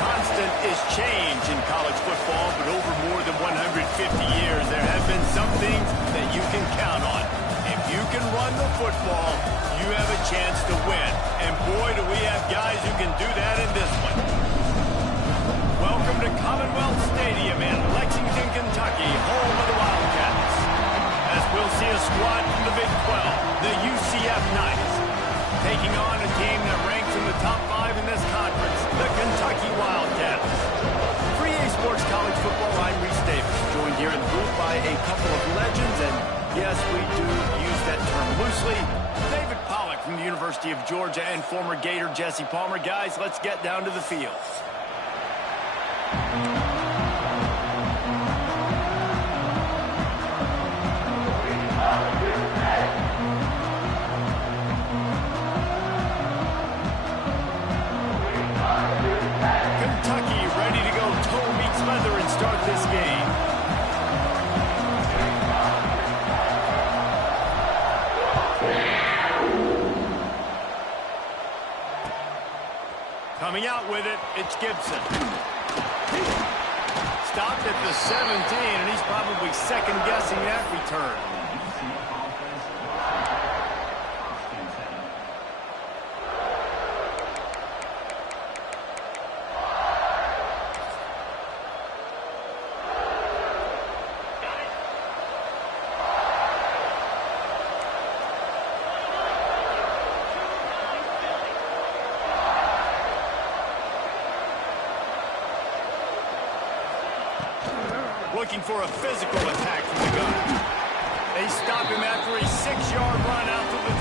constant is change in college football, but over more than 150 years, there have been some things that you can count on. If you can run the football, you have a chance to win. And boy, do we have guys who can do that in this one. Welcome to Commonwealth Stadium in Lexington, Kentucky, home of the Wildcats. As we'll see a squad from the Big 12, the UCF Knights, taking on a team that ranks in the top 5 in this conference, the Kentucky Wildcats. For EA Sports College Football, I'm Reese Davis, joined here in the booth by a couple of legends, and yes, we do use that term loosely. David Pollack from the University of Georgia and former Gator Jesse Palmer. Guys, let's get down to the field. Kentucky ready to go toe meets leather and start this game. Coming out with it, it's Gibson. Stopped at the 17, and he's probably second-guessing that return. Looking for a physical attack from the gun. They stop him after a 6-yard run out to the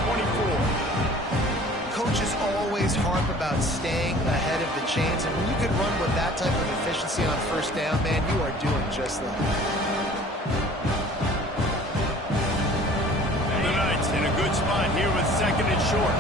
24. Coaches always harp about staying ahead of the chains, and when you can run with that type of efficiency on first down, man, you are doing just that. The Knights in a good spot here with second and short.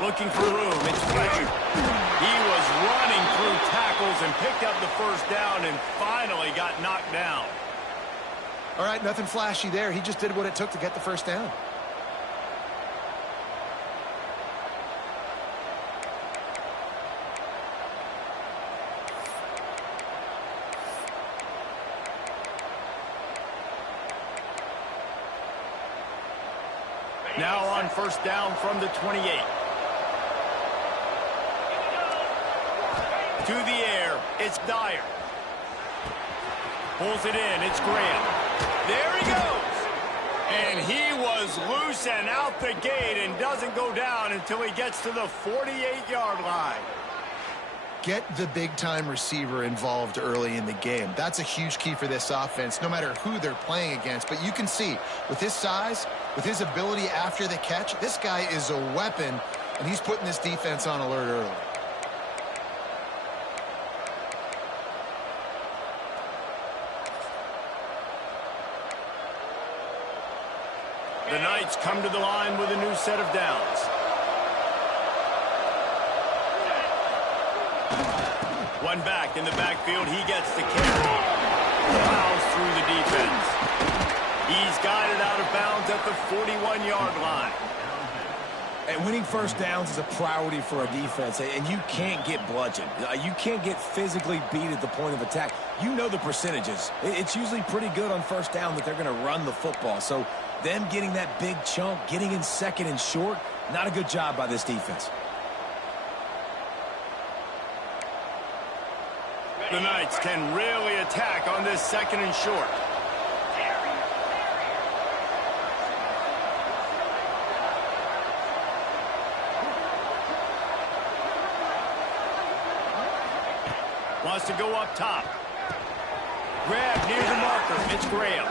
Looking for room, it's Fletcher. He was running through tackles and picked up the first down and finally got knocked down. All right, nothing flashy there. He just did what it took to get the first down. Now on first down from the 28. To the air, it's Dyer. Pulls it in, it's Graham. There he goes. And he was loose and out the gate and doesn't go down until he gets to the 48-yard line. Get the big-time receiver involved early in the game. That's a huge key for this offense, no matter who they're playing against. But you can see, with his size, with his ability after the catch, this guy is a weapon, and he's putting this defense on alert early. The Knights come to the line with a new set of downs. One back in the backfield. He gets the carry. Plows through the defense. He's guided out of bounds at the 41-yard line. And winning first downs is a priority for a defense, and you can't get bludgeoned. You can't get physically beat at the point of attack. You know the percentages. It's usually pretty good on first down that they're going to run the football. So them getting that big chunk, getting in second and short, not a good job by this defense. The Knights can really attack on this second and short. Wants to go up top. Grab near the marker. It's Graham.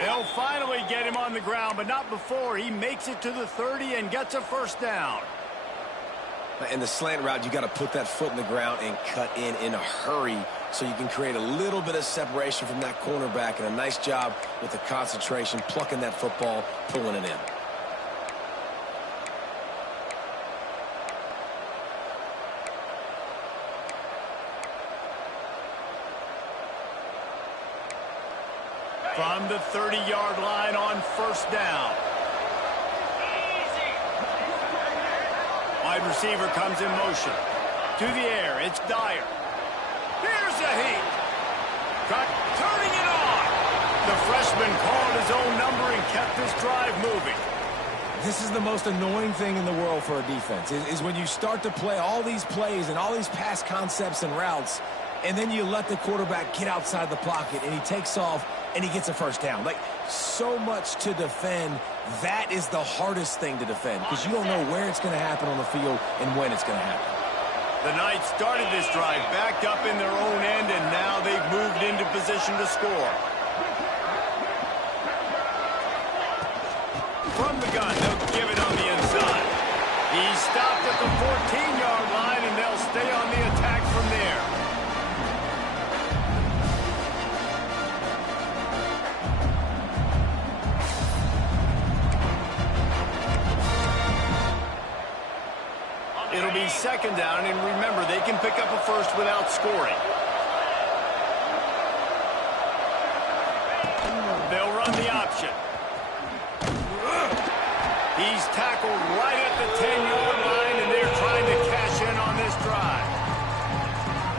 They'll finally get him on the ground, but not before he makes it to the 30 and gets a first down. In the slant route, you got to put that foot in the ground and cut in a hurry so you can create a little bit of separation from that cornerback, and a nice job with the concentration, plucking that football, pulling it in. From the 30-yard line on first down. Wide receiver comes in motion. To the air, it's Dyer. Here's a heat. Turning it on. The freshman called his own number and kept this drive moving. This is the most annoying thing in the world for a defense, is when you start to play all these plays and all these pass concepts and routes, and then you let the quarterback get outside the pocket, and he takes off, and he gets a first down. Like, so much to defend. That is the hardest thing to defend, because you don't know where it's going to happen on the field and when it's going to happen. The Knights started this drive backed up in their own end, and now they've moved into position to score. From the gun, they'll give it on the inside. He's stopped at the 14-yard line, and they'll stay on the attack from there. It'll be second down, and remember, they can pick up a first without scoring. They'll run the option. He's tackled right at the 10-yard line, and they're trying to cash in on this drive.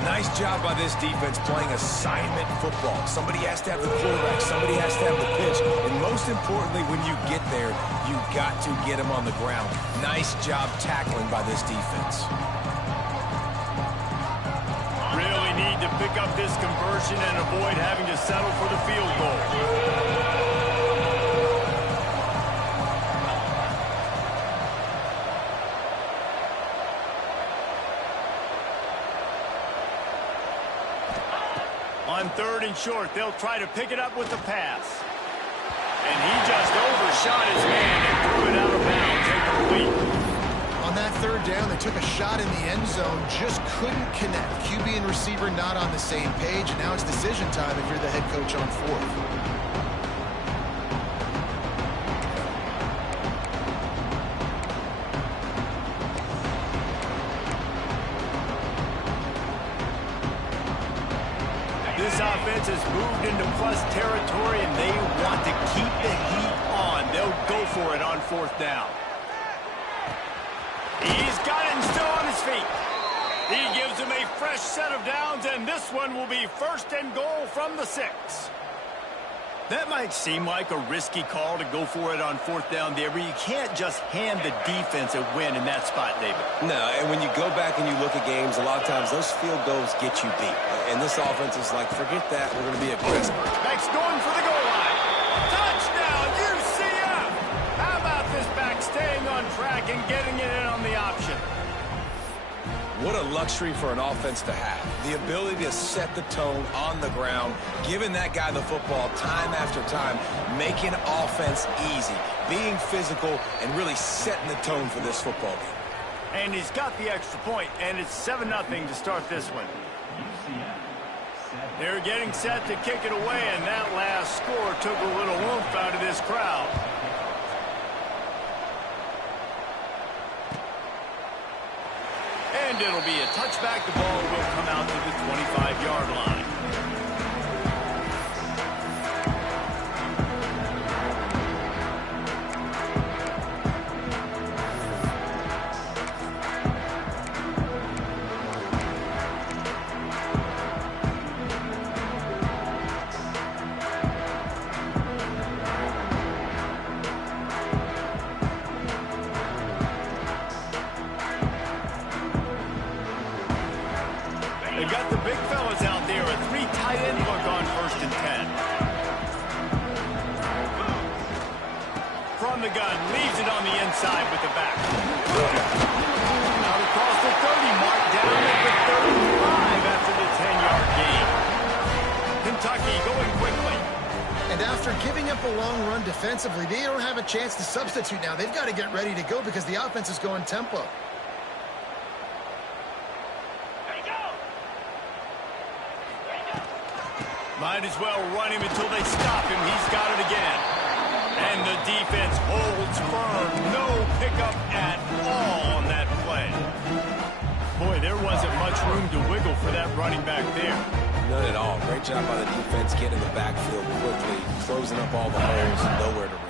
Nice job by this defense playing assignment football. Somebody has to have the quarterback, somebody has to have the pitch, and most importantly, when you get there, you've got to get him on the ground. Nice job tackling by this defense. Really need to pick up this conversion and avoid having to settle for the field goal. On third and short, they'll try to pick it up with the pass. And he just overshot his man and threw it out of bounds incomplete. On that third down, they took a shot in the end zone, just couldn't connect. QB and receiver not on the same page, and now it's decision time if you're the head coach on fourth. This offense has moved into plus territory, and they want to keep the heat on. They'll go for it on fourth down. He's got it and still on his feet. He gives him a fresh set of downs, and this one will be first and goal from the 6. That might seem like a risky call to go for it on fourth down there, but you can't just hand the defense a win in that spot, David. No, and when you go back and you look at games, a lot of times those field goals get you beat. And this offense is like, forget that, we're going to be aggressive. Back's going for the goal line. Touchdown, UCF! How about this back staying on track and getting it in on the option? What a luxury for an offense to have. The ability to set the tone on the ground, giving that guy the football time after time, making offense easy, being physical, and really setting the tone for this football game. And he's got the extra point, and it's 7-0 to start this one. They're getting set to kick it away, and that last score took a little oomph out of this crowd. And it'll be a touchback. The ball will come out to the 25-yard line. They've got the big fellas out there, a 3 tight end look on first and 10. From the gun, leaves it on the inside with the back. Out across the 30, marked down at the 35 after the 10-yard gain. Kentucky going quickly. And after giving up a long run defensively, they don't have a chance to substitute now. They've got to get ready to go because the offense is going tempo. Might as well run him until they stop him. He's got it again. And the defense holds firm. No pickup at all on that play. Boy, there wasn't much room to wiggle for that running back there. None at all. Great job by the defense getting in the backfield quickly. closing up all the holes and nowhere to run.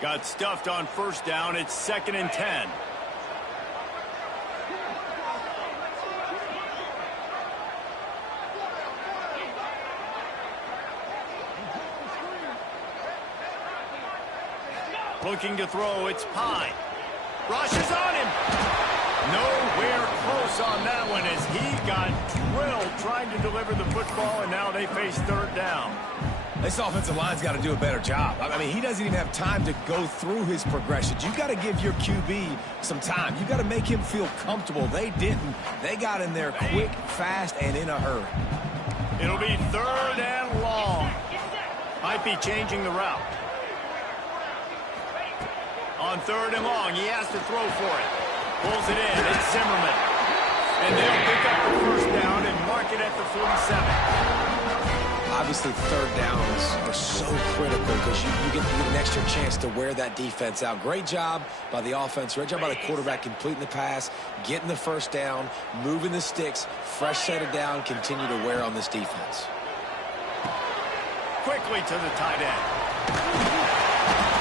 Got stuffed on first down. It's 2nd and 10. Looking to throw, it's Pine. Rushes on him. Nowhere close on that one as he got drilled trying to deliver the football, and now they face 3rd down. This offensive line's got to do a better job. I mean, he doesn't even have time to go through his progressions. You've got to give your QB some time. You've got to make him feel comfortable. They didn't. They got in there quick, fast, and in a hurry. It'll be 3rd and long. Might be changing the route. On 3rd and long, he has to throw for it. Pulls it in. It's Zimmerman. And they'll pick up the first down and mark it at the 47. Obviously, 3rd downs are so critical because you get an extra chance to wear that defense out. Great job by the offense. Great job by the quarterback completing the pass, getting the first down, moving the sticks, fresh set of down, continue to wear on this defense. Quickly to the tight end.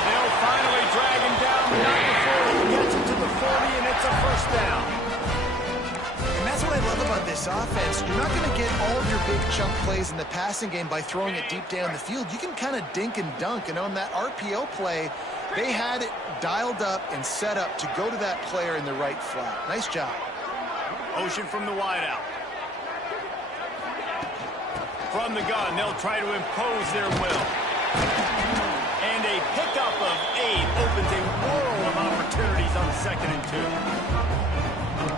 They'll finally drag him down, but not before he gets it to the 40, and it's a first down. And that's what I love about this offense. You're not going to get all of your big chunk plays in the passing game by throwing it deep down the field. You can kind of dink and dunk, and on that RPO play, they had it dialed up and set up to go to that player in the right flat. Nice job. Motion from the wideout. From the gun, they'll try to impose their will. And a pickup of 8 opens a world of opportunities on 2nd and 2.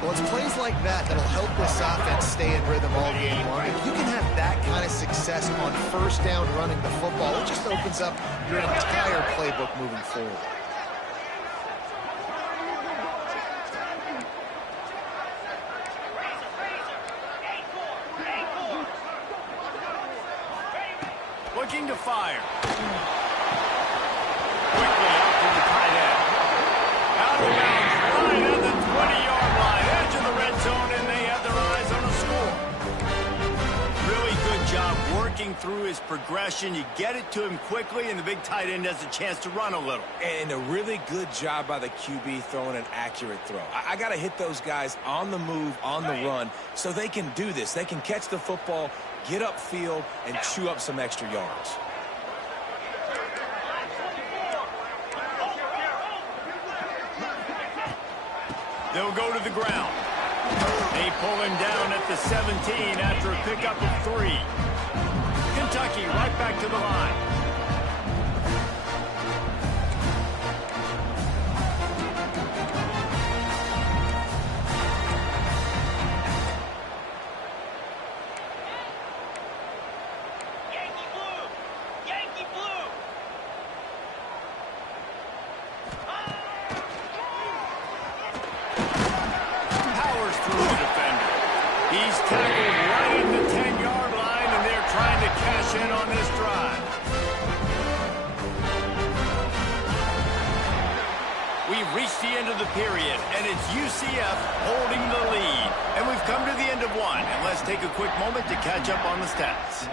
Well, it's plays like that that'll help this offense stay in rhythm all game long. If you can have that kind of success on first down running the football, it just opens up your entire playbook moving forward. Looking to fire. Quickly out to the tight end. Out of bounds, right on the 20-yard line. Edge of the red zone, and they have their eyes on a score. Really good job working through his progression. You get it to him quickly, and the big tight end has a chance to run a little. And a really good job by the QB throwing an accurate throw. I got to hit those guys on the move, on the run, so they can do this. They can catch the football, get upfield, and chew up some extra yards. They'll go to the ground. They pull him down at the 17 after a pickup of 3. Kentucky right back to the line. He's tackled right at the 10-yard line, and they're trying to cash in on this drive. We've reached the end of the period, and it's UCF holding the lead. And we've come to the end of one, and let's take a quick moment to catch up on the stats.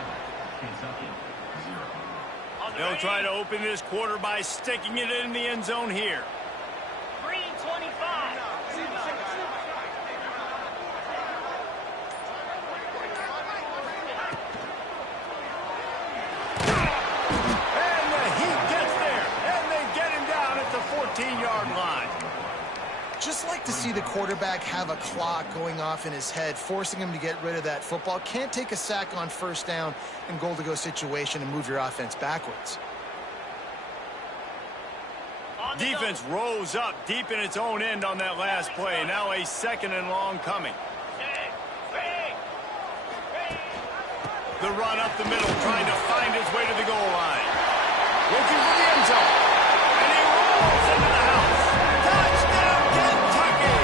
They'll try to open this quarter by sticking it in the end zone here. 3:25. And the Heat gets there, and they get him down at the 14-yard line. Just like to see the quarterback have a clock going off in his head, forcing him to get rid of that football. Can't take a sack on first down and goal-to-go situation and move your offense backwards. Defense rose up deep in its own end on that last play. Now a 2nd and long coming. The run up the middle, trying to find his way to the goal line. Looking for the end zone. And he rolls into the house. Touchdown, Kentucky!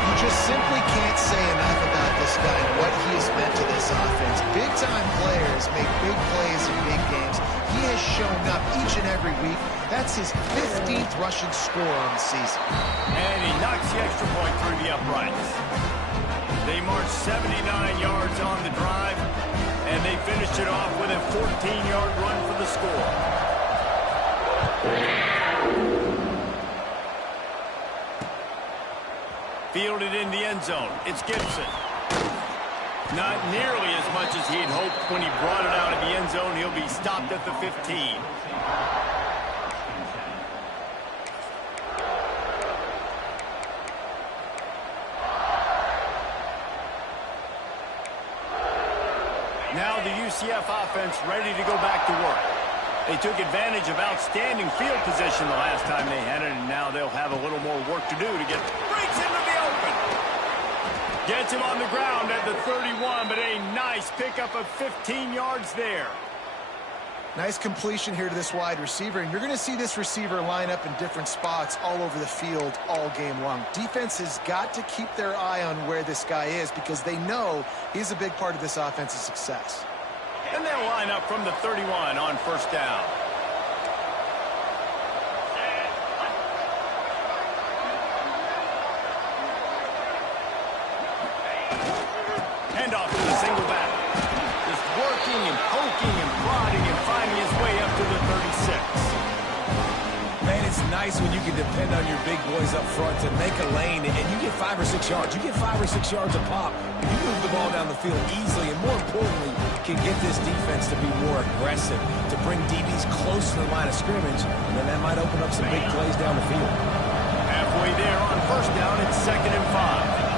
You just simply can't say enough about this guy and what he has meant to this offense. Big-time players make big plays in big games. He has shown up each and every week. That's his 15th rushing score on the season. And he knocks the extra point through the uprights. They march 79 yards on the drive, And they finished it off with a 14-yard run for the score. Fielded in the end zone. It's Gibson. Not nearly as much as he'd hoped when he brought it out of the end zone. He'll be stopped at the 15. Now the UCF offense ready to go back to work. They took advantage of outstanding field position the last time they had it, and now they'll have a little more work to do to get breaks into the open. Gets him on the ground at the 31, but a nice pickup of 15 yards there. Nice completion here to this wide receiver, and you're going to see this receiver line up in different spots all over the field all game long. Defense has got to keep their eye on where this guy is because they know he's a big part of this offense's success. And they'll line up from the 31 on first down. Hand off to the single back. Just working and poking and prodding and finding his way up to the 36. Man, it's nice when you can depend on your big boys up front to make a lane and you get 5 or 6 yards. You get 5 or 6 yards a pop. You move the ball down the field easily and, more importantly, can get this defense to be more aggressive, to bring DBs close to the line of scrimmage, and then that might open up some big plays down the field. Halfway there on first down, it's 2nd and 5.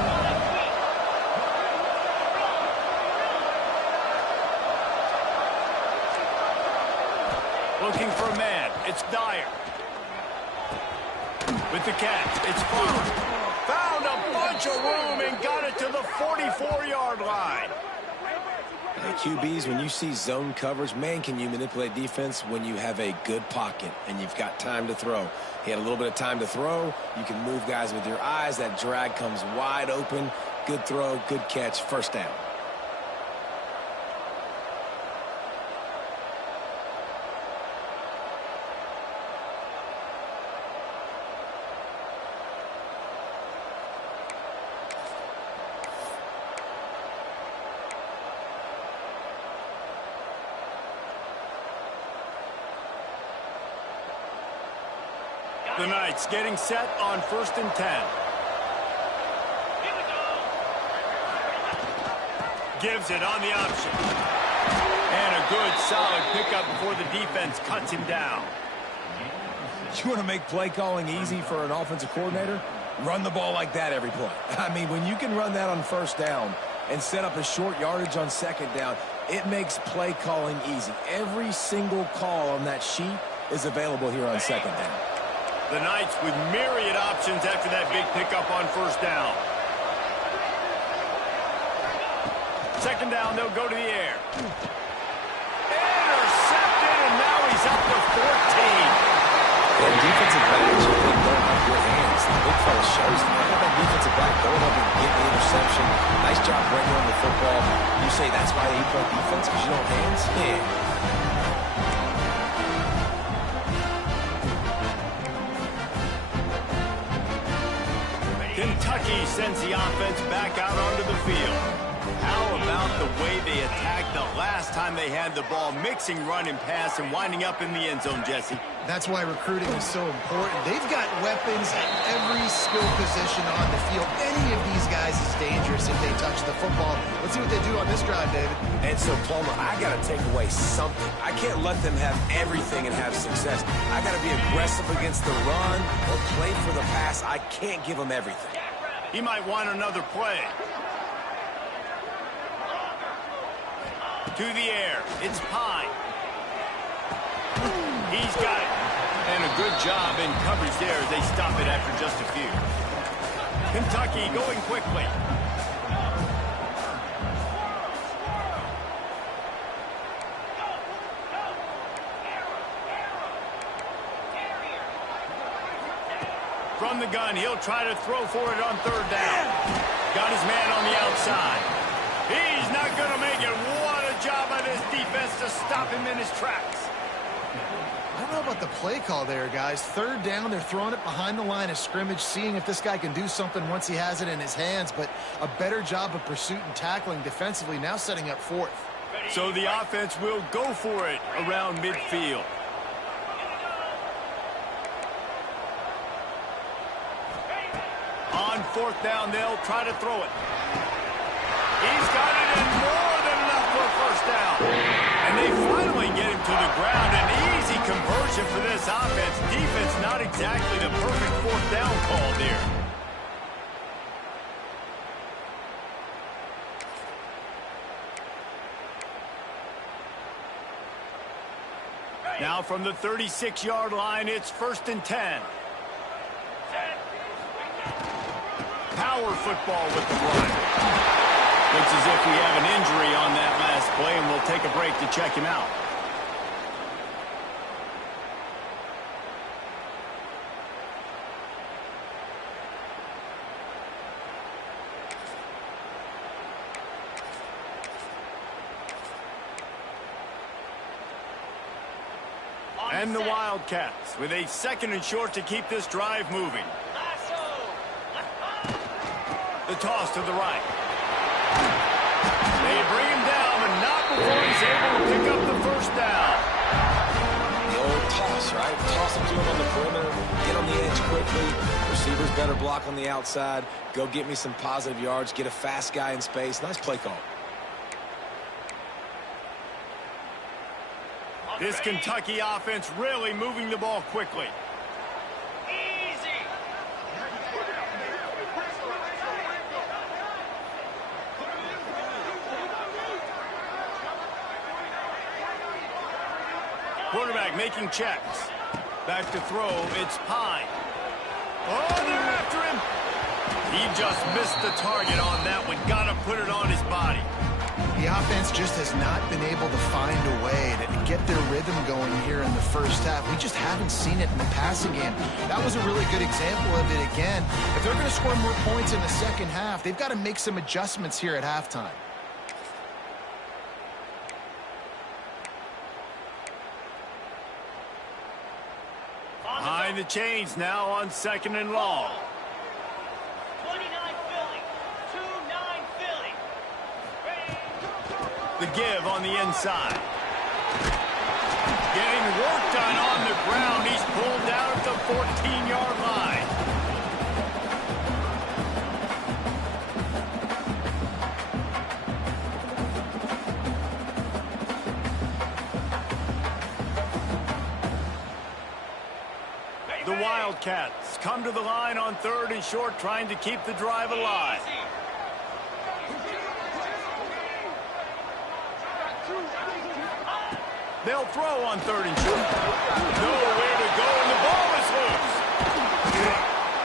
Looking for a man. It's Dyer. With the catch, it's Farmer. Found a bunch of room and got it to the 44-yard line. Hey, QBs, when you see zone coverage, man, can you manipulate defense when you have a good pocket and you've got time to throw. He had a little bit of time to throw. You can move guys with your eyes. That drag comes wide open. Good throw, good catch, first down. The Knights getting set on 1st and 10. Gives it on the option. And a good, solid pickup before the defense cuts him down. You want to make play calling easy for an offensive coordinator? Run the ball like that every play. I mean, when you can run that on first down and set up a short yardage on second down, it makes play calling easy. Every single call on that sheet is available here on second down. The Knights with myriad options after that big pickup on first down. Second down, they'll go to the air. Intercepted, and now he's up to 14. And defensive backs are going to have your hands. The big fella shows them. How about that defensive back going up and getting the interception? Nice job bringing on the football. You say that's why you play defense, because you don't have hands? Yeah. Kentucky sends the offense back out onto the field. How about the way they attacked the last time they had the ball, mixing run and pass and winding up in the end zone, Jesse? That's why recruiting is so important. They've got weapons at every skill position on the field. Any of these guys is dangerous if they touch the football. Let's see what they do on this drive, David. And so, Palmer, I got to take away something. I can't let them have everything and have success. I got to be aggressive against the run or play for the pass. I can't give them everything. He might want another play. To the air. It's Pine. He's got it. And a good job in coverage there as they stop it after just a few. Kentucky going quickly. From the gun, he'll try to throw for it on third down. Got his man on the outside. He's not going to make it. What a job by this defense to stop him in his tracks. I don't know about the play call there, guys. Third down, they're throwing it behind the line of scrimmage, seeing if this guy can do something once he has it in his hands, but a better job of pursuit and tackling defensively, now setting up fourth. So the offense will go for it around midfield. On fourth down, they'll try to throw it. He's got it in more than enough for a first down. And they finally get him to the ground. An easy conversion for this offense. Defense not exactly the perfect fourth down call there. Now from the 36-yard line, it's 1st and 10. Power football with the run. Looks as if we have an injury on that last play, and we'll take a break to check him out. And the Wildcats with a 2nd and short to keep this drive moving. The toss to the right. They bring him down, but not before he's able to pick up the first down. The old toss, right? Toss him to him on the perimeter, get on the edge quickly. Receivers better block on the outside. Go get me some positive yards, get a fast guy in space. Nice play call. This Kentucky offense really moving the ball quickly. Quarterback making checks. Back to throw. It's Pine. Oh, they're after him. He just missed the target on that one. Got to put it on his body. The offense just has not been able to find a way to get their rhythm going here in the first half. We just haven't seen it in the passing game. That was a really good example of it again. If they're going to score more points in the second half, they've got to make some adjustments here at halftime. Behind the chains now on 2nd and long. The give on the inside. Getting work done on the ground. He's pulled down at the 14-yard line. The Wildcats come to the line on 3rd and short, trying to keep the drive alive. They'll throw on 3rd and short. Nowhere to go, and the ball is loose.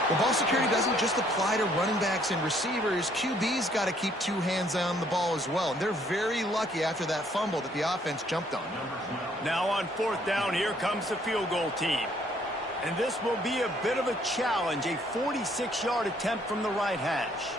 Well, ball security doesn't just apply to running backs and receivers. QB's got to keep 2 hands on the ball as well. And they're very lucky after that fumble that the offense jumped on. Now on 4th down, here comes the field goal team. And this will be a bit of a challenge, a 46-yard attempt from the right hash.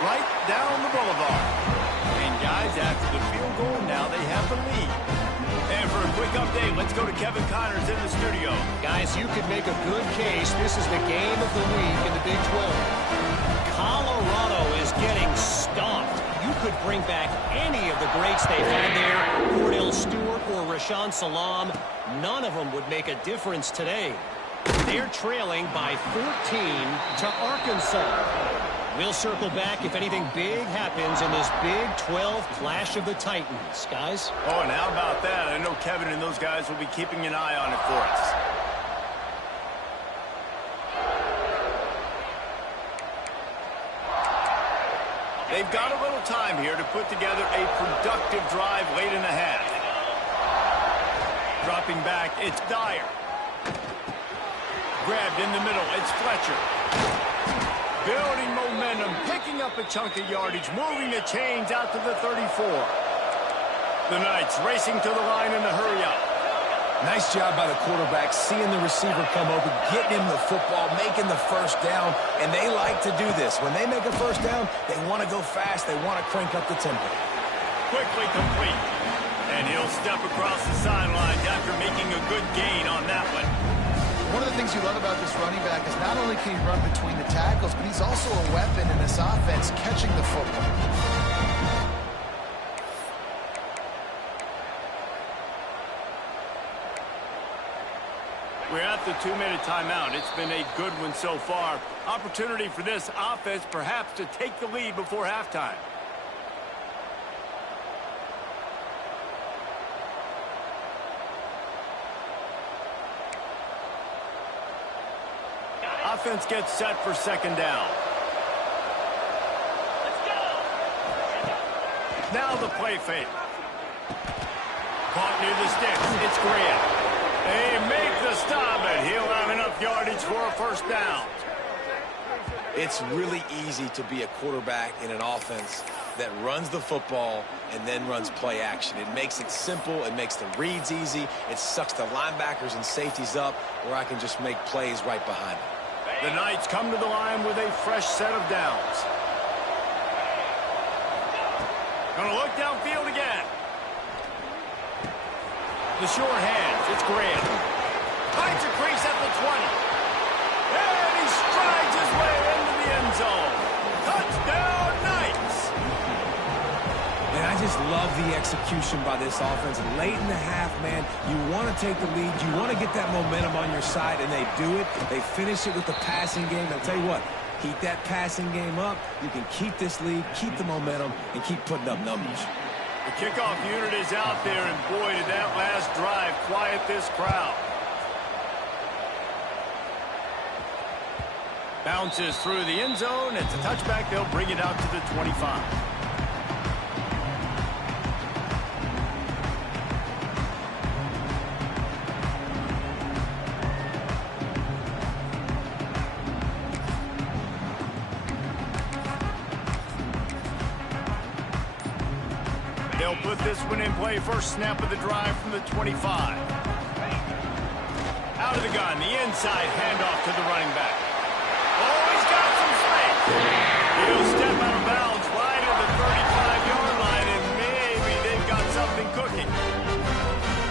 Right down the boulevard. And guys, after the field goal, now they have the lead. And for a quick update, let's go to Kevin Connors in the studio. Guys, you could make a good case. This is the game of the week in the Big 12. Colorado is getting stomped. You could bring back any of the greats they've had there, Cordell Stewart or Rashaan Salam. None of them would make a difference today. They're trailing by 14 to Arkansas. We'll circle back if anything big happens in this Big 12 Clash of the Titans. Guys? Oh, and how about that? I know Kevin and those guys will be keeping an eye on it for us. They've got a little time here to put together a productive drive late in the half. Dropping back, it's Dyer. Grabbed in the middle, it's Fletcher. Building momentum, picking up a chunk of yardage, moving the chains out to the 34. The Knights racing to the line in the hurry-up. Nice job by the quarterback, seeing the receiver come open, getting him the football, making the first down, and they like to do this. When they make a first down, they want to go fast, they want to crank up the tempo. quickly complete. And he'll step across the sidelines after making a good gain on that one. One of the things you love about this running back is not only can he run between the tackles, but he's also a weapon in this offense catching the football. We're at the 2-minute timeout. It's been a good one so far. Opportunity for this offense perhaps to take the lead before halftime. Offense gets set for second down. Let's go. Now the play fake. Caught near the sticks. It's Grant. They make the stop, and he'll have enough yardage for a first down. It's really easy to be a quarterback in an offense that runs the football and then runs play action. It makes it simple. It makes the reads easy. It sucks the linebackers and safeties up where I can just make plays right behind them. The Knights come to the line with a fresh set of downs. Gonna look downfield again. The short hands, it's Grant. Finds a crease at the 20. And he strides his way into the end zone. Touchdown, Knights! And I just love the execution by this offense. Late in the half, man, you want to take the lead. You want to get that momentum on your side, and they do it. They finish it with the passing game. I'll tell you what, keep that passing game up. You can keep this lead, keep the momentum, and keep putting up numbers. The kickoff unit is out there, and boy, did that last drive quiet this crowd. Bounces through the end zone. It's a touchback. They'll bring it out to the 25. They'll put this one in play. First snap of the drive from the 25. Out of the gun, the inside handoff to the running back. Oh, he's got some space. He'll step out of bounds right at the 35-yard line, and maybe they've got something cooking.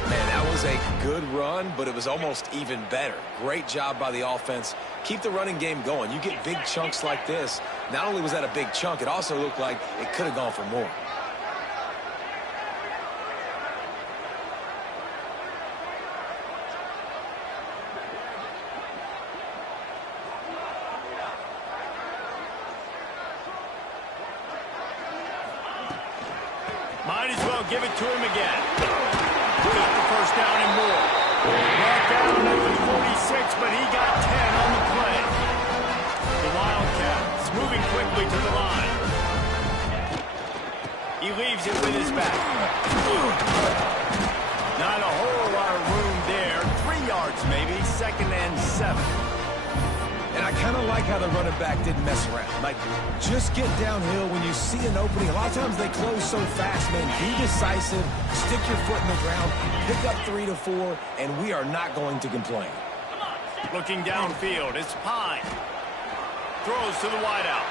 Man, that was a good run, but it was almost even better. Great job by the offense. Keep the running game going. You get big chunks like this. Not only was that a big chunk, it also looked like it could have gone for more. Might as well give it to him again. Got the first down and more. Brought down at the 46, but he got 10 on the play. The Wildcats moving quickly to the line. He leaves it with his back. Not a whole lot of room there. 3 yards maybe, second and 7. And I kind of like how the running back didn't mess around. Like, just get downhill when you see an opening. A lot of times they close so fast, man. Be decisive, stick your foot in the ground, pick up 3 to 4, and we are not going to complain. Looking downfield, it's Pine. Throws to the wideout.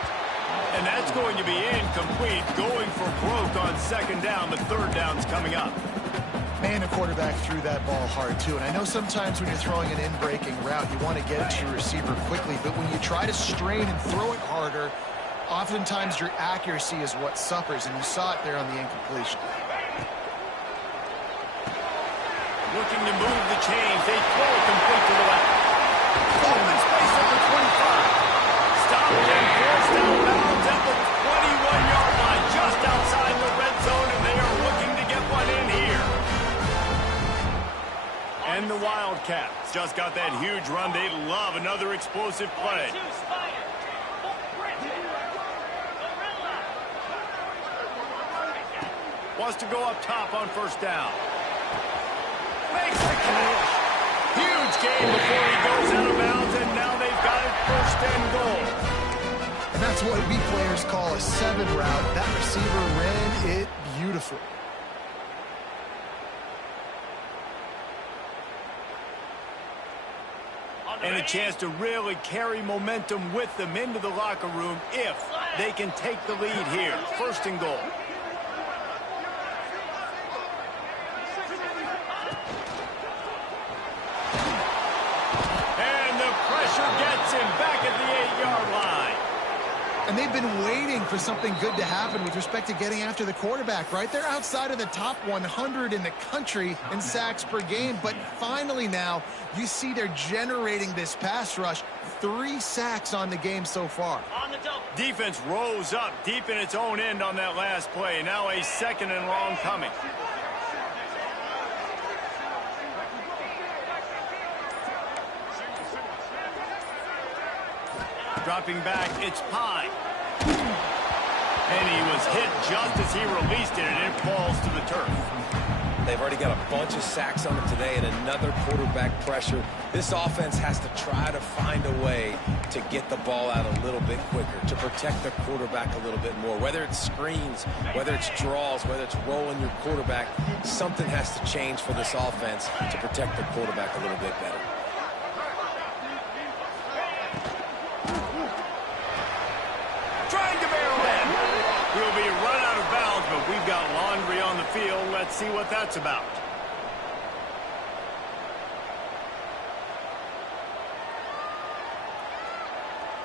And that's going to be incomplete. Going for broke on second down. The third down's coming up. Man, the quarterback threw that ball hard, too. And I know sometimes when you're throwing an in-breaking route, you want to get it to your receiver quickly. But when you try to strain and throw it harder, oftentimes your accuracy is what suffers. And you saw it there on the incompletion. Looking to move the chains. They throw it complete to the left. Open space at the 25. Stopped and forced out of bounds at the 21-yard line. Just outside the red zone, and they are looking to get one in here. And the Wildcats just got that huge run. They love another explosive play. Wants to go up top on first down. Makes the catch. Huge gain before he goes out of bounds, and now they've got it first and goal. And that's what we players call a 7 route. That receiver ran it beautifully. And a chance to really carry momentum with them into the locker room if they can take the lead here. First and goal. Pressure gets him back at the 8-yard line. And they've been waiting for something good to happen with respect to getting after the quarterback, right? They're outside of the top 100 in the country in sacks per game, but finally now you see they're generating this pass rush. 3 sacks on the game so far. Defense rose up deep in its own end on that last play. Now a 2nd and long coming. Dropping back, it's Pye. And he was hit just as he released it, and it falls to the turf. They've already got a bunch of sacks on them today and another quarterback pressure. This offense has to try to find a way to get the ball out a little bit quicker, to protect their quarterback a little bit more. Whether it's screens, whether it's draws, whether it's rolling your quarterback, something has to change for this offense to protect their quarterback a little bit better. Trying to barrel in. He'll be run out of bounds, but we've got laundry on the field. Let's see what that's about.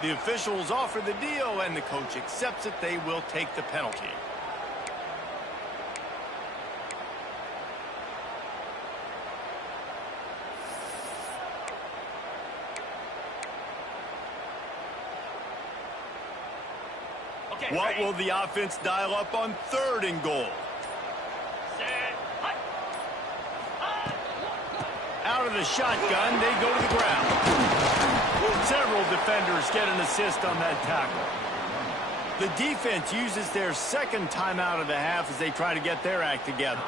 The officials offer the deal, and the coach accepts it. They will take the penalty. What will the offense dial up on 3rd and goal? Out of the shotgun, they go to the ground. Several defenders get an assist on that tackle. The defense uses their 2nd timeout of the half as they try to get their act together.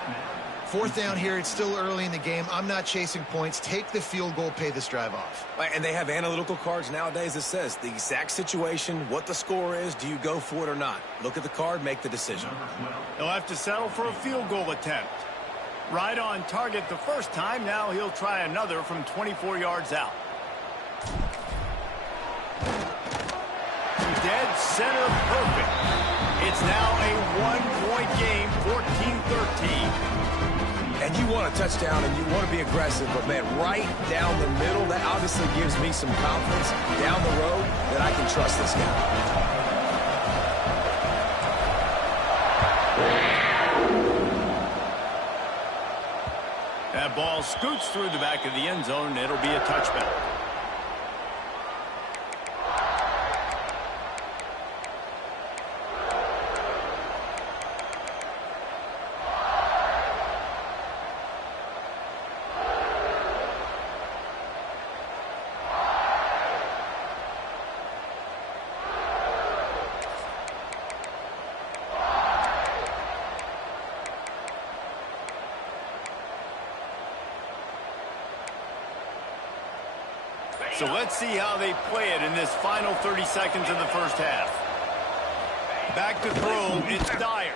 4th down here. It's still early in the game. I'm not chasing points. Take the field goal, pay this drive off. And they have analytical cards nowadays that says the exact situation, what the score is, do you go for it or not? Look at the card, make the decision. He'll have to settle for a field goal attempt. Right on target the first time. Now he'll try another from 24 yards out. Dead center perfect. It's now a 1-point game, 14-13. And you want a touchdown and you want to be aggressive, but, man, right down the middle, that obviously gives me some confidence down the road that I can trust this guy. That ball scoots through the back of the end zone. It'll be a touchback. So let's see how they play it in this final 30 seconds of the first half. Back to throw, it's Dyer.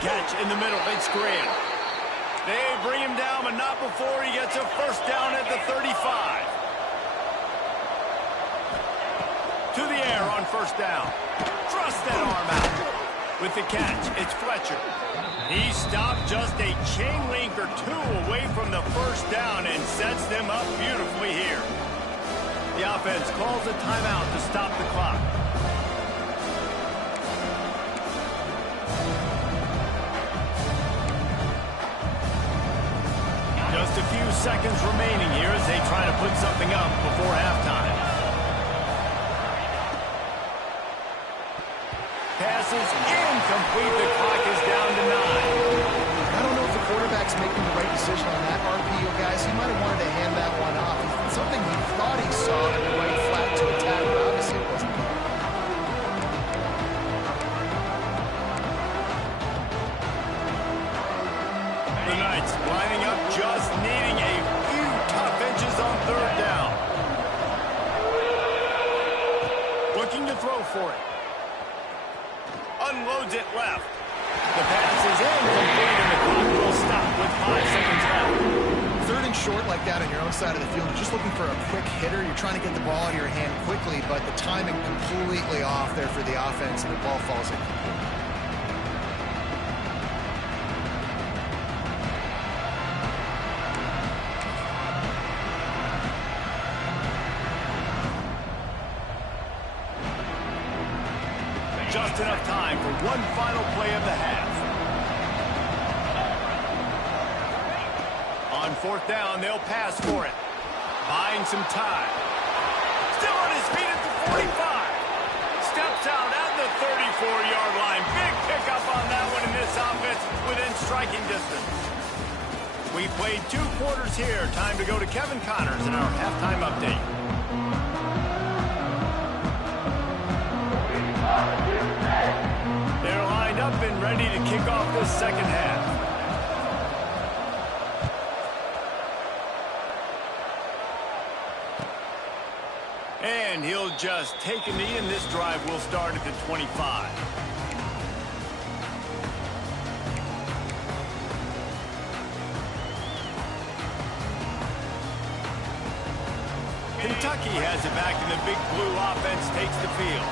Catch in the middle, it's Graham. They bring him down, but not before he gets a first down at the 35. To the air on first down. Thrust that arm out. With the catch, it's Fletcher. He stopped just a chain link or 2 away from the first down and sets them up beautifully here. The offense calls a timeout to stop the clock. Just a few seconds remaining here as they try to put something up before halftime. Pass is incomplete. The clock is down to 9. I don't know if the quarterback's making the right decision on that RPO, guys. He might have wanted to hand that one off. It's something he thought he saw in the right flat to attack, but obviously it wasn't. The Knights lining up, just needing a few tough inches on 3rd down. Looking to throw for it. Unloads it left. The pass is incomplete, and the clock will stop with 5 seconds left. 3rd and short like that on your own side of the field. You're just looking for a quick hitter. You're trying to get the ball out of your hand quickly, but the timing completely off there for the offense, and the ball falls incomplete. just enough time for one final play of the half. On fourth down, they'll pass for it. Buying some time. Still on his feet at the 45. Steps out at the 34-yard line. Big pickup on that one in this offense within striking distance. We played 2 quarters here. Time to go to Kevin Connors in our halftime update. They're lined up and ready to kick off this second half. And he'll just take a knee, and this drive will start at the 25. Kentucky has it back, and the Big Blue offense takes the field.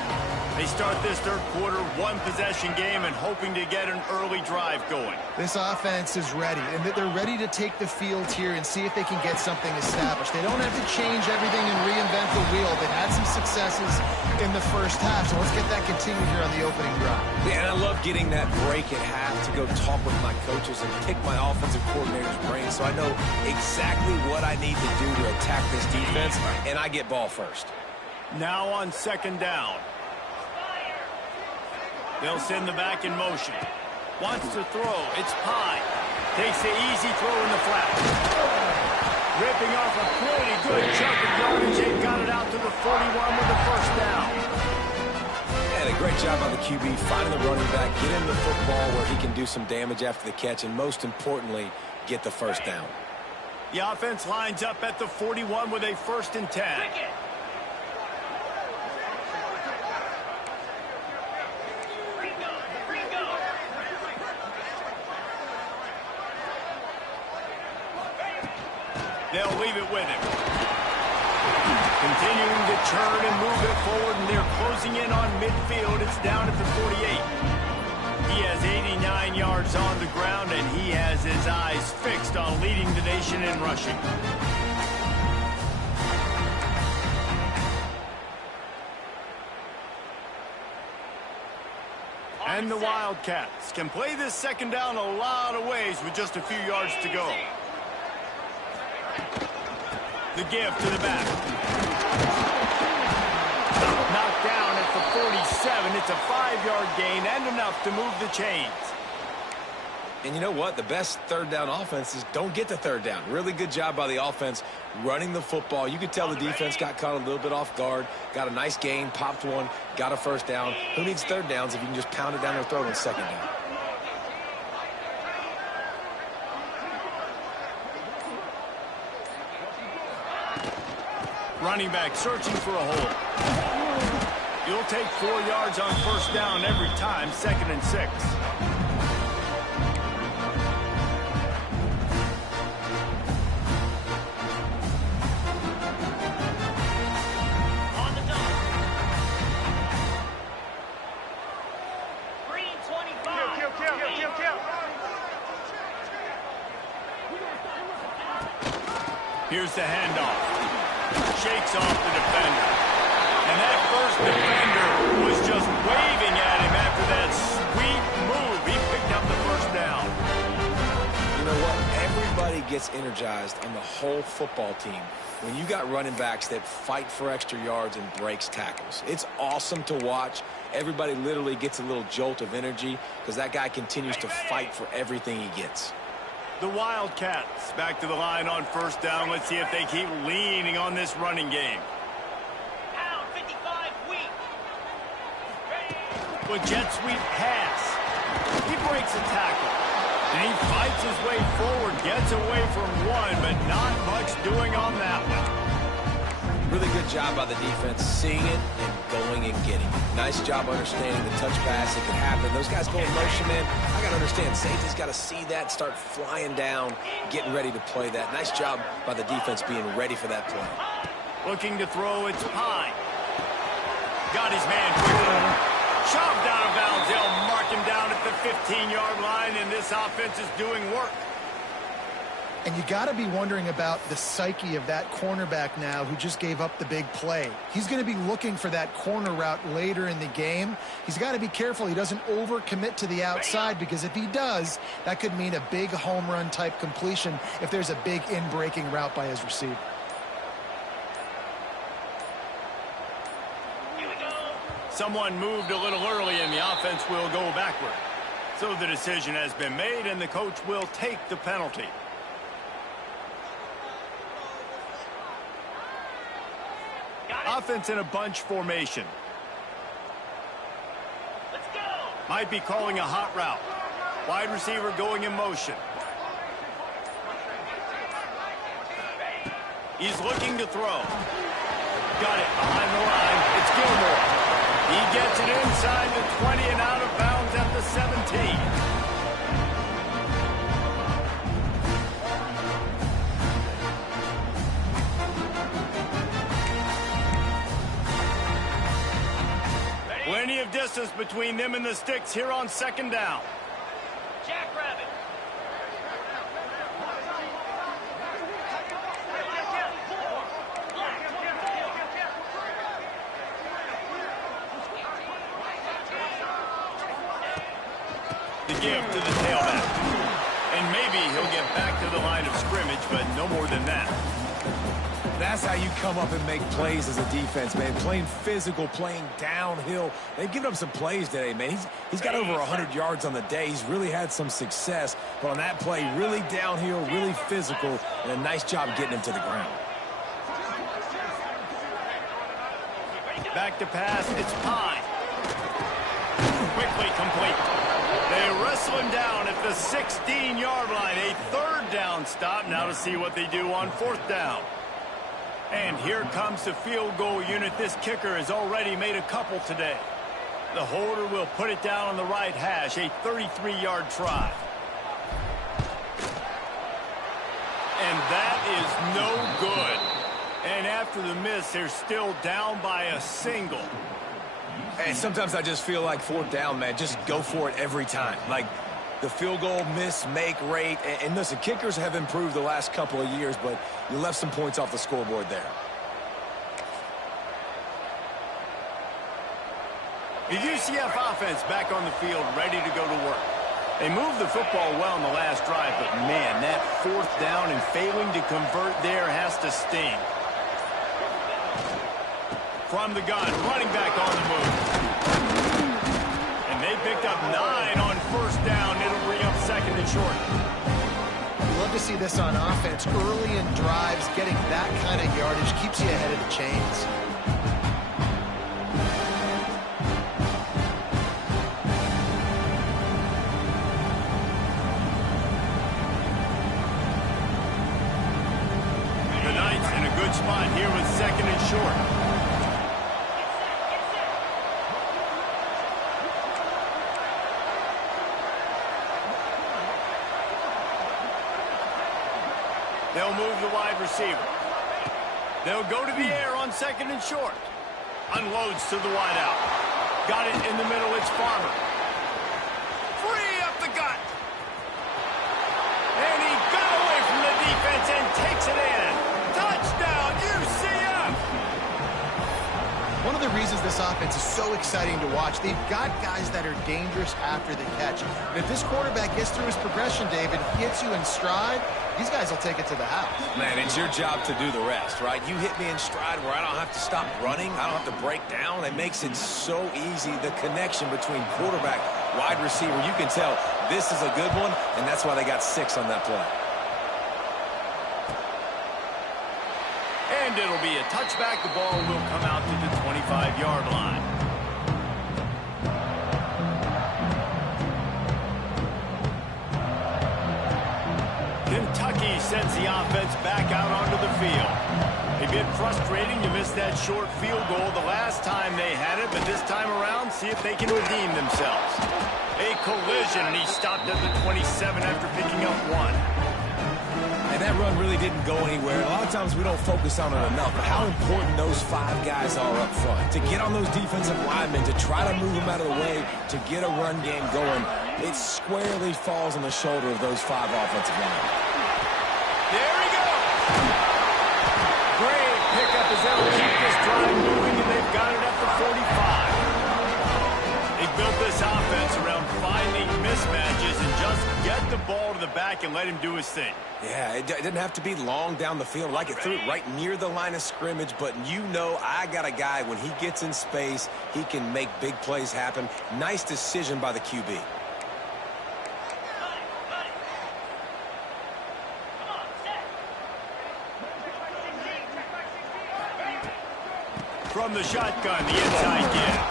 They start this third quarter, 1-possession game, and hoping to get an early drive going. This offense is ready, and they're ready to take the field here and see if they can get something established. They don't have to change everything and reinvent the wheel. They've had some successes in the first half, so let's get that continued here on the opening drive. Yeah, and I love getting that break at half to go talk with my coaches and pick my offensive coordinator's brain so I know exactly what I need to do to attack this defense, and I get ball first. Now on second down. They'll send the back in motion. Wants to throw. It's Pine. Takes the easy throw in the flat. Ripping off a pretty good chunk of yardage. They got it out to the 41 with the first down. And a great job by the QB finding the running back, get him the football where he can do some damage after the catch, and most importantly, get the first down. The offense lines up at the 41 with a 1st and 10. They'll leave it with him. Continuing to churn and move it forward, and they're closing in on midfield. It's down at the 48. He has 89 yards on the ground, and he has his eyes fixed on leading the nation in rushing. And the Wildcats can play this second down a lot of ways with just a few yards to go. The give to the back. Knocked down at the 47. It's a 5-yard gain and enough to move the chains. And you know what? The best third down offenses don't get the third down. Really good job by the offense running the football. You could tell the defense got caught a little bit off guard. Got a nice gain, popped one, got a first down. Who needs third downs if you can just pound it down their throat on second down? Running back searching for a hole. You'll take 4 yards on first down every time, 2nd and 6. On the dot. Green 25. Kill. Here's the handoff. Shakes off the defender. And that first defender was just waving at him after that sweet move. He picked up the first down. You know what? Everybody gets energized on the whole football team when you got running backs that fight for extra yards and breaks tackles. It's awesome to watch. Everybody literally gets a little jolt of energy because that guy continues to fight for everything he gets. The Wildcats back to the line on first down. Let's see if they keep leaning on this running game. Out 55 weak. With jet sweep pass. He breaks a tackle. And he fights his way forward, gets away from one, but not much doing on that one. Really good job by the defense seeing it and going and getting it. Nice job understanding the touch pass. It can happen. Those guys go in motion, man. I got to understand. Safety's got to see that, start flying down, getting ready to play that. Nice job by the defense being ready for that play. Looking to throw, it's Pine. Got his man quickly. Shoved out of bounds. They'll mark him down at the 15-yard line, and this offense is doing work. And you got to be wondering about the psyche of that cornerback now who just gave up the big play. He's going to be looking for that corner route later in the game. He's got to be careful he doesn't overcommit to the outside, because if he does, that could mean a big home run type completion if there's a big in-breaking route by his receiver. Someone moved a little early and the offense will go backward. So the decision has been made and the coach will take the penalty. Offense in a bunch formation. Let's go. Might be calling a hot route. Wide receiver going in motion. He's looking to throw. Got it behind the line. It's Gilmore. He gets it inside the 20 and out of bounds at the 17. Plenty of distance between them and the sticks here on second down. Jackrabbit. The give to the tailback. And maybe he'll get back to the line of scrimmage, but no more than that. That's how you come up and make plays as a defense, man. Playing physical, playing downhill. They've given up some plays today, man. He's got over 100 yards on the day. He's really had some success. But on that play, really downhill, really physical, and a nice job getting him to the ground. Back to pass, it's Pine. Quickly complete. They wrestle him down at the 16-yard line. A third down stop. Now to see what they do on fourth down. And here comes the field goal unit. This kicker has already made a couple today. The holder will put it down on the right hash. A 33-yard try. And that is no good. And after the miss, they're still down by a single. And sometimes I just feel like fourth down, man, just go for it every time. Like the field goal miss-make rate. And listen, kickers have improved the last couple of years, but you left some points off the scoreboard there. The UCF offense back on the field, ready to go to work. They moved the football well in the last drive, but man, that fourth down and failing to convert there has to sting. From the gun, running back on the move. And they picked up 9 on first down. It'll bring up second and short. Love to see this on offense. Early in drives, getting that kind of yardage keeps you ahead of the chains. The Knights in a good spot here with second and short. They'll move the wide receiver. They'll go to the air on second and short. Unloads to the wide out. Got it in the middle. It's Farmer. Free up the gut. And he got away from the defense and takes it in. Touchdown, UCF. One of the reasons this offense is so exciting to watch, they've got guys that are dangerous after the catch. And if this quarterback gets through his progression, David, hits you in stride, these guys will take it to the house. Man, it's your job to do the rest, right? You hit me in stride where I don't have to stop running. I don't have to break down. It makes it so easy. The connection between quarterback, wide receiver, you can tell this is a good one, and that's why they got 6 on that play. And it'll be a touchback. The ball will come out to the 25-yard line. Kentucky sends the offense back out onto the field. A bit frustrating to miss that short field goal the last time they had it, but this time around, see if they can redeem themselves. A collision, and he stopped at the 27 after picking up 1. And that run really didn't go anywhere. A lot of times we don't focus on it enough, but how important those 5 guys are up front. To get on those defensive linemen, to try to move them out of the way, to get a run game going, it squarely falls on the shoulder of those 5 offensive linemen. got it at the 45. They built this offense around finding mismatches and just get the ball to the back and let him do his thing. Yeah, it didn't have to be long down the field. Like it threw it right near the line of scrimmage, but you know I got a guy, when he gets in space, he can make big plays happen. Nice decision by the QB. From the shotgun, the inside give.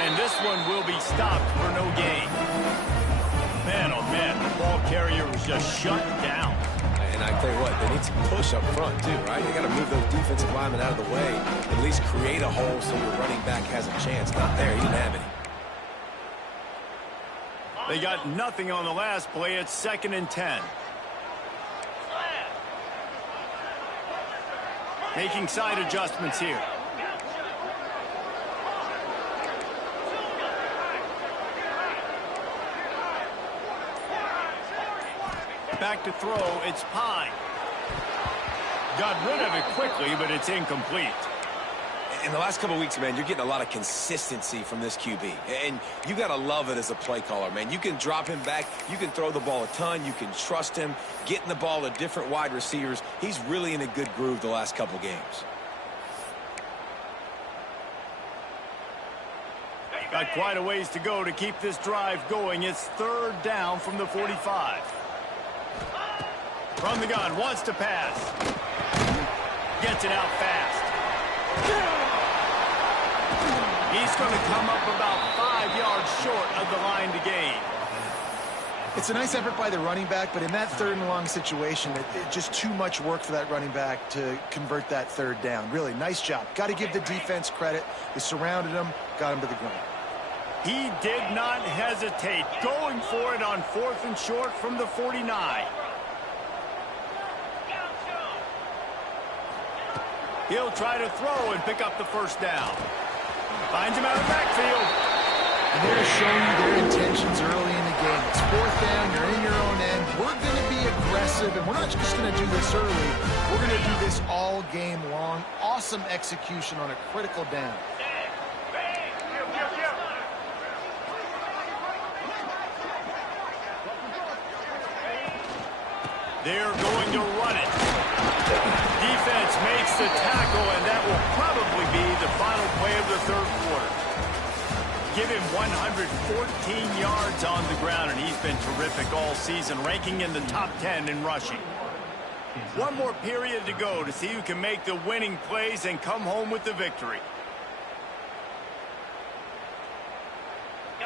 And this one will be stopped for no gain. Man, oh man, the ball carrier was just shut down. And I tell you what, they need to push up front too, right? They got to move those defensive linemen out of the way, at least create a hole so your running back has a chance. Not there, he didn't have any. They got nothing on the last play. It's 2nd and 10. Making side adjustments here. Back to throw, it's Pine. Got rid of it quickly, but it's incomplete. In the last couple of weeks, man, you're getting a lot of consistency from this QB. And you got to love it as a play caller, man. You can drop him back. You can throw the ball a ton. You can trust him, getting the ball to different wide receivers. He's really in a good groove the last couple games. Got quite a ways to go to keep this drive going. It's 3rd down from the 45. From the gun, wants to pass. Gets it out fast. He's going to come up about 5 yards short of the line to gain. It's a nice effort by the running back, but in that 3rd and long situation, it's just too much work for that running back to convert that 3rd down. Really, nice job. Got to give the defense credit. They surrounded him, got him to the ground. He did not hesitate, going for it on 4th and short from the 49. He'll try to throw and pick up the 1st down. Finds him out of the backfield. And they're showing you their intentions early in the game. It's 4th down, you're in your own end. We're going to be aggressive, and we're not just going to do this early. We're going to do this all game long. Awesome execution on a critical down. They're going to run it. Defense makes the tackle, and that will probably be the final play of the 3rd quarter. Give him 114 yards on the ground, and he's been terrific all season, ranking in the top 10 in rushing. One more period to go to see who can make the winning plays and come home with the victory.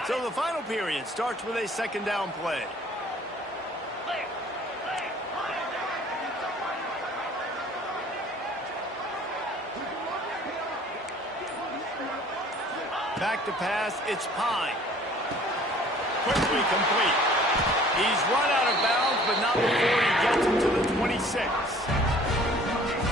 So the final period starts with a 2nd down play. Back to pass, it's Pine. Quickly complete. He's run out of bounds, but not before he gets him to the 26.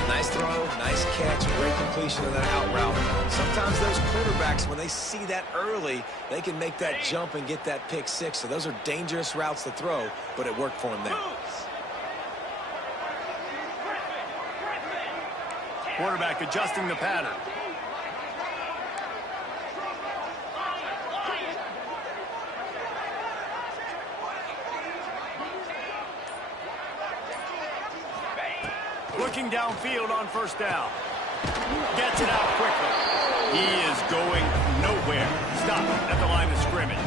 Nice throw, nice catch, great completion of that out route. Sometimes those quarterbacks, when they see that early, they can make that jump and get that pick 6. So those are dangerous routes to throw, but it worked for him there. Quarterback adjusting the pattern. Looking downfield on 1st down. Gets it out quickly. He is going nowhere. Stop at the line of scrimmage.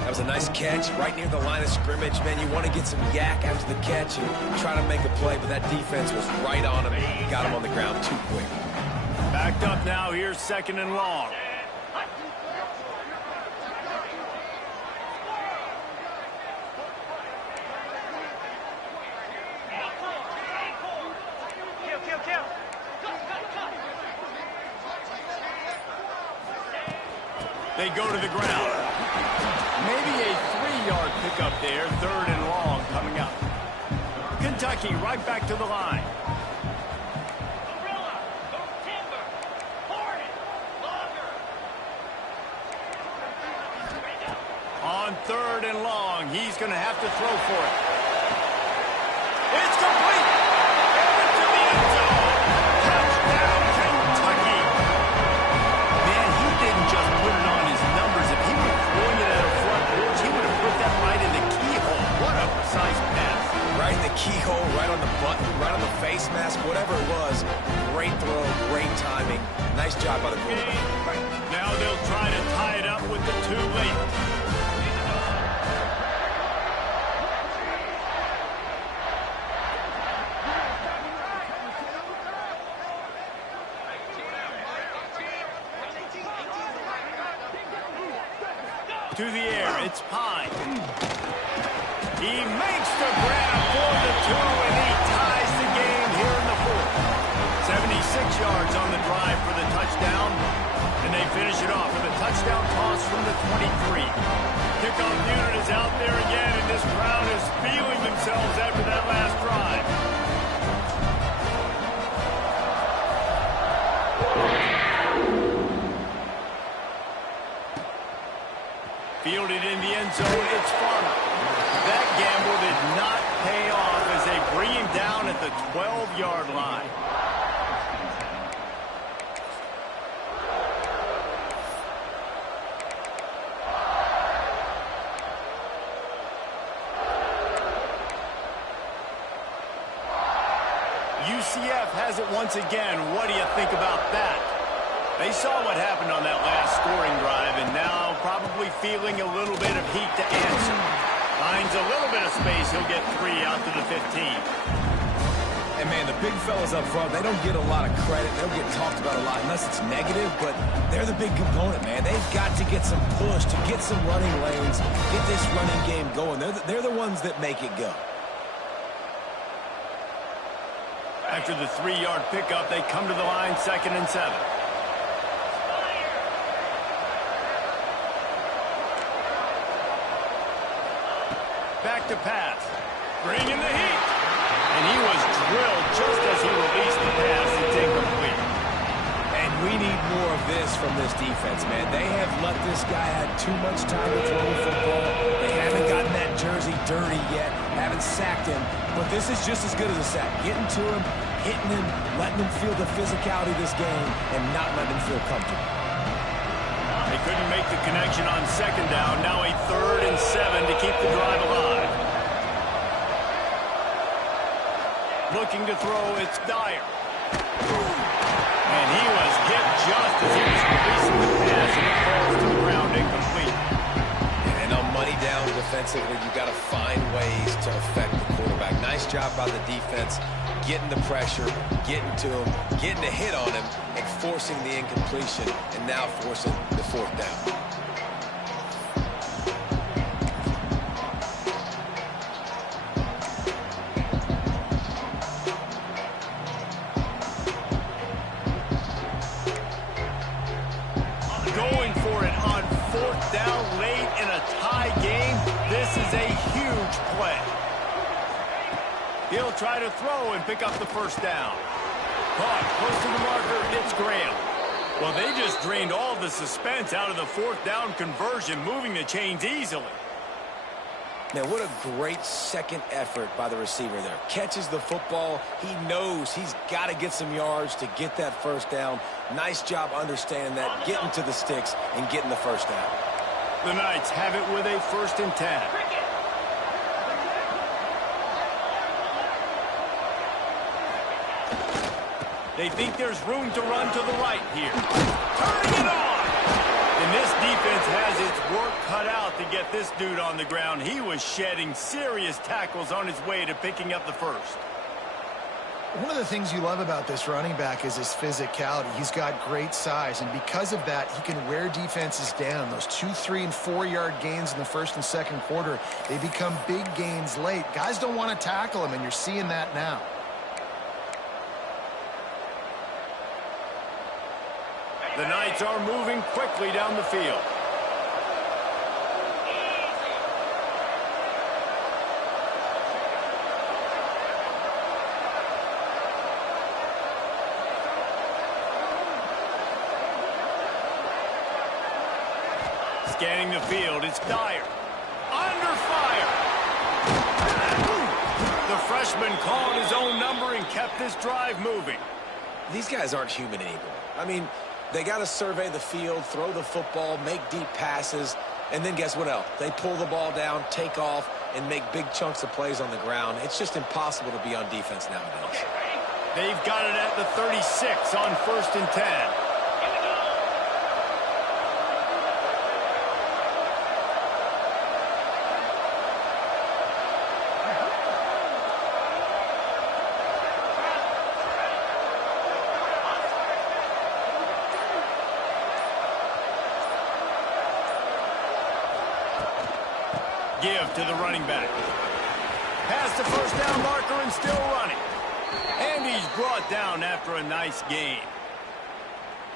That was a nice catch right near the line of scrimmage. Man, you want to get some yak after the catch and try to make a play, but that defense was right on him. Got him on the ground too quick. Backed up now. Here's 2nd and long. They go to the ground. Maybe a 3-yard pickup there. 3rd and long coming up. Kentucky right back to the line. On 3rd and long, he's going to have to throw for it. It's complete. Into the end zone. Touchdown, Kentucky. on the button, right on the face mask, whatever it was. Great throw, great timing. Nice job by the quarterback. Now they'll try to tie it up with the two late. To the air, it's Pine. He makes the grab for the two, and he ties the game here in the fourth. 76 yards on the drive for the touchdown, and they finish it off with a touchdown toss from the 23. Kickoff unit is out there again, and this crowd is feeling themselves after that last drive. Fielded in the end zone, it's Farmer. That gamble did not pay off as they bring him down at the 12-yard line. UCF has it once again. What do you think about that? They saw what happened on that last scoring drive, and now probably feeling a little bit of heat to answer. Finds a little bit of space. He'll get 3 out to the 15. And, man, the big fellas up front, they don't get a lot of credit. They don't get talked about a lot unless it's negative, but they're the big component, man. They've got to get some push, to get some running lanes, get this running game going. They're the ones that make it go. After the 3-yard pickup, they come to the line 2nd and 7. Back to pass. Bringing the heat. And he was drilled just as he released the pass. It's incomplete. And we need more of this from this defense, man. They have let this guy have too much time to throw the football. They haven't gotten that jersey dirty yet. Haven't sacked him. But this is just as good as a sack. Getting to him, hitting him, letting him feel the physicality of this game, and not letting him feel comfortable. They couldn't make the connection on 2nd down. Now a 3rd and 7 to keep the drive alive. Looking to throw, it's Dyer. And he was hit just as he was releasing the pass, and it falls to the ground incomplete. And on money down defensively, you got to find ways to affect the quarterback. Nice job by the defense, getting the pressure, getting to him, getting a hit on him, and forcing the incompletion, and now forcing the 4th down. Going for it on 4th down late in a tie game. This is a huge play. He'll try to throw and pick up the 1st down. Caught close to the marker, it's Graham. Well, they just drained all the suspense out of the 4th down conversion, moving the chains easily. Man, what a great second effort by the receiver there. Catches the football. He knows he's got to get some yards to get that 1st down. Nice job understanding that, getting to the sticks and getting the 1st down. The Knights have it with a 1st and 10. They think there's room to run to the right here. Turning it on! And this defense has its work cut out to get this dude on the ground. He was shedding serious tackles on his way to picking up the 1st. One of the things you love about this running back is his physicality. He's got great size, and because of that, he can wear defenses down. Those 2-, 3-, and 4-yard gains in the 1st and 2nd quarter, they become big gains late. Guys don't want to tackle him, and you're seeing that now. The Knights are moving quickly down the field. Scanning the field, it's Dyer. Under fire! The freshman called his own number and kept this drive moving. These guys aren't human anymore. I mean, they got to survey the field, throw the football, make deep passes, and then guess what else? They pull the ball down, take off, and make big chunks of plays on the ground. It's just impossible to be on defense nowadays. They've got it at the 36 on 1st and 10. Give to the running back. Past the first down marker and still running. And he's brought down after a nice gain.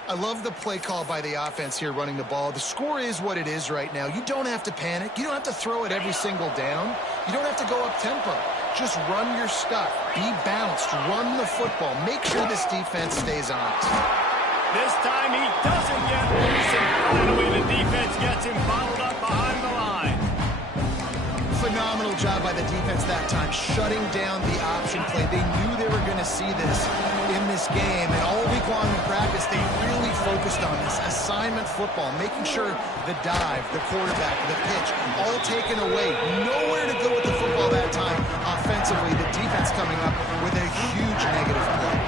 I love the play call by the offense here running the ball. The score is what it is right now. You don't have to panic. You don't have to throw it every single down. You don't have to go up tempo. Just run your stuff. Be balanced. Run the football. Make sure this defense stays on it. This time he doesn't get loose, and finally the defense gets him bottled up behind the line. Phenomenal job by the defense that time, shutting down the option play. They knew they were going to see this in this game, and all week long in practice, they really focused on this assignment football, making sure the dive, the quarterback, the pitch, all taken away. Nowhere to go with the football that time offensively. The defense coming up with a huge negative play.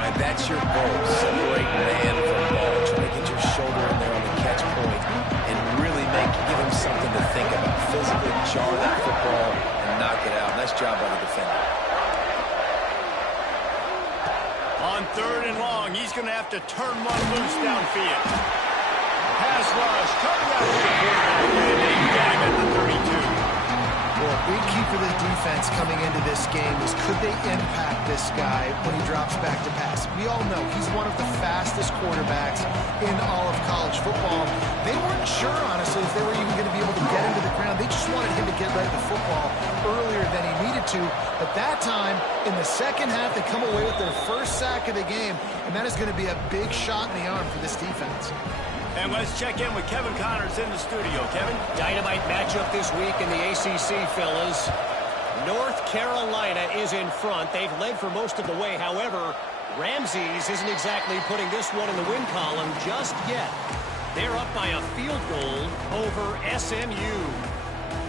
Right, that's your goal. Separate man from ball. Try to get your shoulder in there on the catch point and really give him something to think about. Physically jar that football and knock it out. Nice job by the defender. On 3rd and long, he's going to have to turn one loose downfield. Pass rush, coming out to the quarterback, and they get him at the 32. Well, a big key for the defense coming into this game is could they impact this guy when he drops back to pass? We all know he's one of the fastest quarterbacks in all of college football. They weren't sure, honestly, if they were even going to be able to get him to the ground. They just wanted him to get rid of the football earlier than he needed to. But that time, in the second half, they come away with their first sack of the game, and that is going to be a big shot in the arm for this defense. And let's check in with Kevin Connors in the studio. Kevin? Dynamite matchup this week in the ACC, fellas. North Carolina is in front. They've led for most of the way. However, Ramses isn't exactly putting this one in the win column just yet. They're up by a field goal over SMU.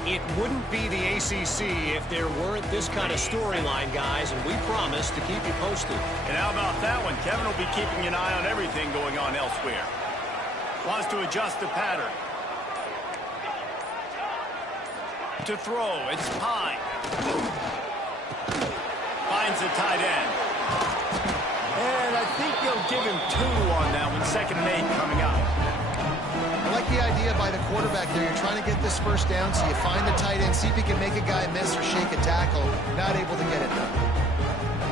It wouldn't be the ACC if there weren't this kind of storyline, guys, and we promise to keep you posted. And how about that one? Kevin will be keeping an eye on everything going on elsewhere. Wants to adjust the pattern. To throw, it's Pine. Finds the tight end. And I think they'll give him 2 on that one. 2nd and 8 coming out. I like the idea by the quarterback there. You're trying to get this first down, so you find the tight end, see if you can make a guy miss or shake a tackle. Not able to get it done.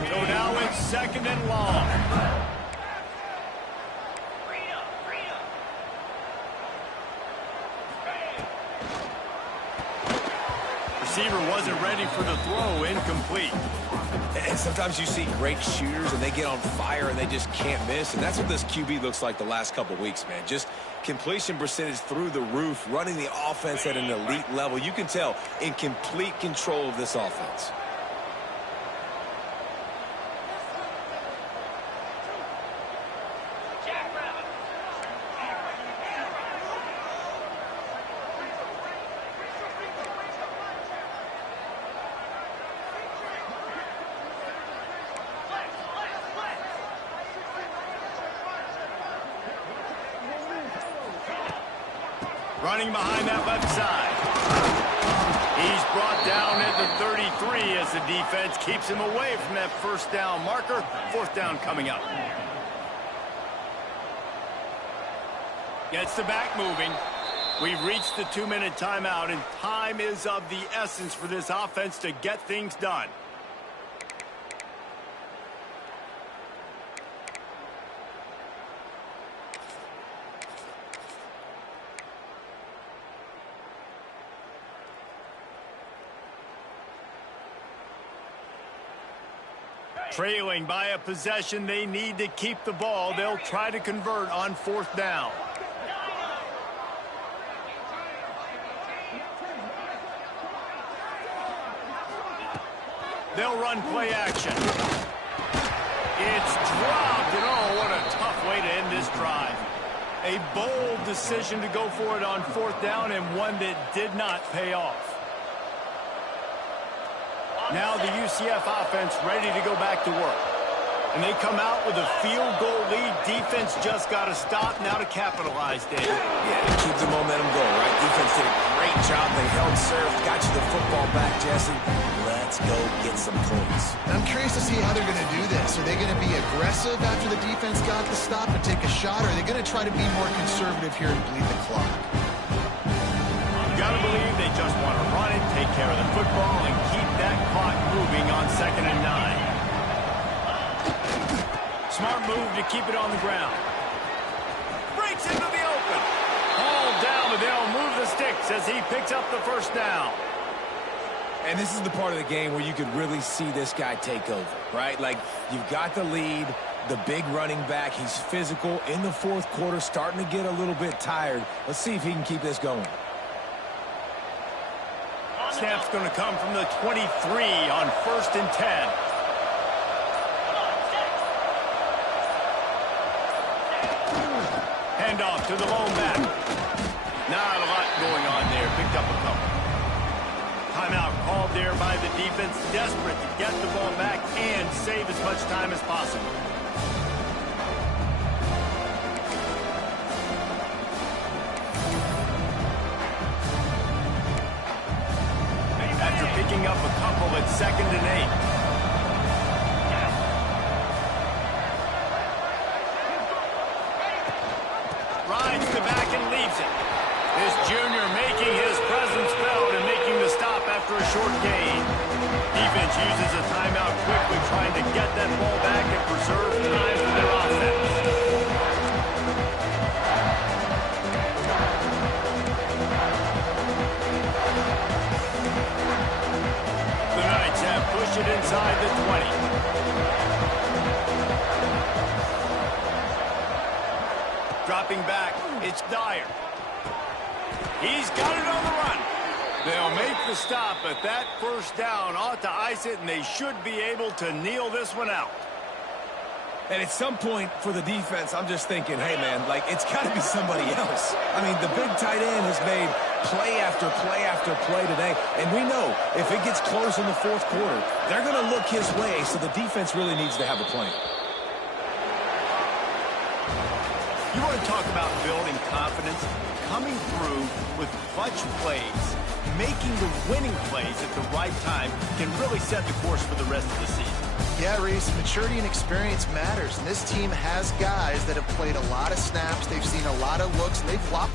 So now it's 2nd and long. Receiver wasn't ready for the throw, incomplete. And sometimes you see great shooters and they get on fire and they just can't miss. And that's what this QB looks like the last couple weeks, man. Just completion percentage through the roof, running the offense at an elite level. You can tell in complete control of this offense. Running behind that left side. He's brought down at the 33 as the defense keeps him away from that first down marker. 4th down coming up. Gets the back moving. We've reached the 2-minute timeout, and time is of the essence for this offense to get things done. Trailing by a possession, they need to keep the ball. They'll try to convert on 4th down. They'll run play action. It's dropped, and oh, what a tough way to end this drive. A bold decision to go for it on 4th down, and one that did not pay off. Now the UCF offense ready to go back to work. And they come out with a field goal lead. Defense just got to stop now to capitalize, David. Yeah, to keep the momentum going, right? Defense did a great job. They held serve, got you the football back, Jesse. Let's go get some points. I'm curious to see how they're going to do this. Are they going to be aggressive after the defense got the stop and take a shot, or are they going to try to be more conservative here and bleed the clock? You got to believe they just want to run it, take care of the football, and keep that clock moving on 2nd and 9. Smart move to keep it on the ground. Breaks into the open. Hauled down, but they don't move the sticks as he picks up the first down. And this is the part of the game where you could really see this guy take over, right? Like, you've got the lead, the big running back. He's physical in the fourth quarter, starting to get a little bit tired. Let's see if he can keep this going. Snap's going to come from the 23 on 1st and 10. Handoff to the lone back. Not a lot going on there. Picked up a couple. Timeout called there by the defense. Desperate to get the ball back and save as much time as possible. After picking up a couple at 2nd and 8. Rides the back and leaves it. This junior making his presence felt and making the stop after a short gain. Defense uses a timeout quickly, trying to get that ball back and preserve time for their offense. The Knights have pushed it inside the 20. Dropping back, it's Dyer. He's got it on the run. They'll make the stop, but that first down ought to ice it, and they should be able to kneel this one out. And at some point for the defense, I'm just thinking, hey, man, like, it's got to be somebody else. I mean, the big tight end has made play after play after play today, and we know if it gets close in the fourth quarter, they're going to look his way, so the defense really needs to have a plan. You want to talk about building confidence? Coming through with clutch plays, making the winning plays at the right time can really set the course for the rest of the season. Yeah, Reese, maturity and experience matters, and this team has guys that have played a lot of snaps. They've seen a lot of looks, and they've flopped.